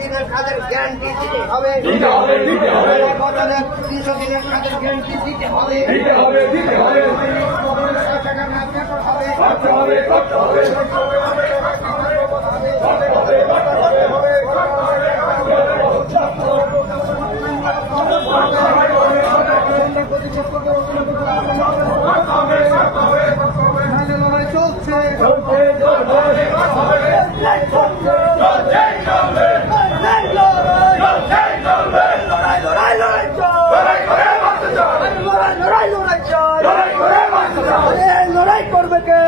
দিনের কাজের গ্যারান্টি দিতে হবে, 300 দিনের কাজের গ্যারান্টি দিতে হবে। লড়াই করবে কে?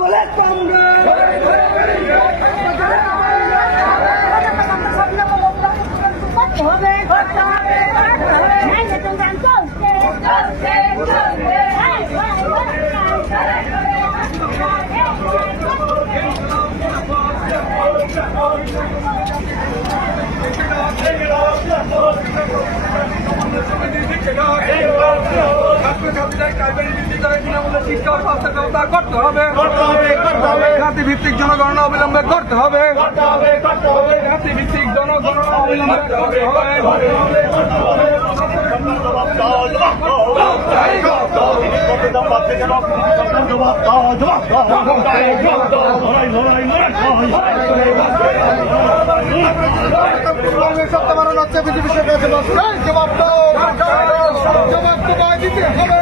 বলে করতে হবে, জাতিভিত্তিক জনগণনা অবিলম্বে করতে হবে, জাতিভিত্তিক জনগণনা অবিলম্বে করতে হবে। জবাব তোমায় দিতে হবে,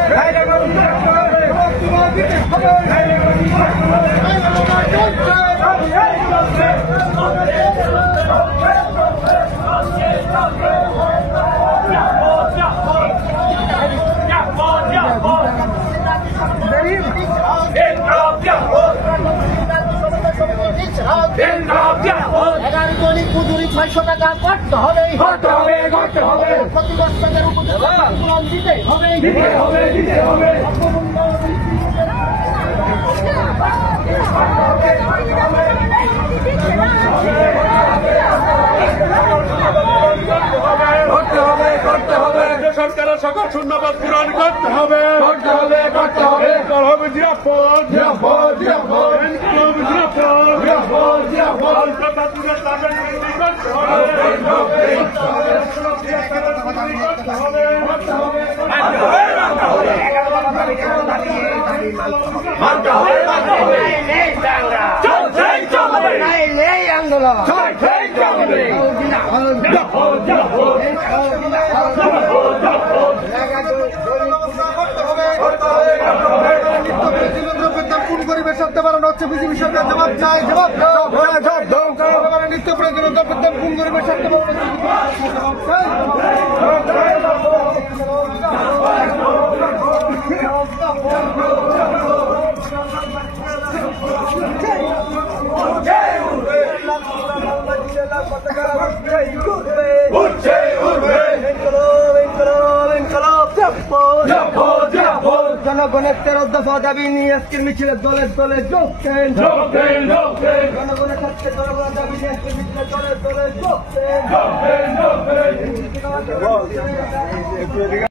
মজুরি 600 টাকা করতে হবে, ক্ষতিগ্রস্তদের উপর দিতে হবে। সরকারের সকল শূন্যপদ পূরণ করতে হবে, সত্যি বাড়ানো হচ্ছে, বিজেপি সরকার জবাব চাই, জবাব নিত্য প্রয়োজনীয় দ্রব্যের দাম কোন গরিবের সত্যি বাড়ানো জনগণের 13 দফা দাবি নিয়ে আজকের মিছিলে দলে দলে যোগ দেন, জনগণের কাছে 13 দাবি নিয়ে আজকের মিছিলে দলে দলে যোগ দেন।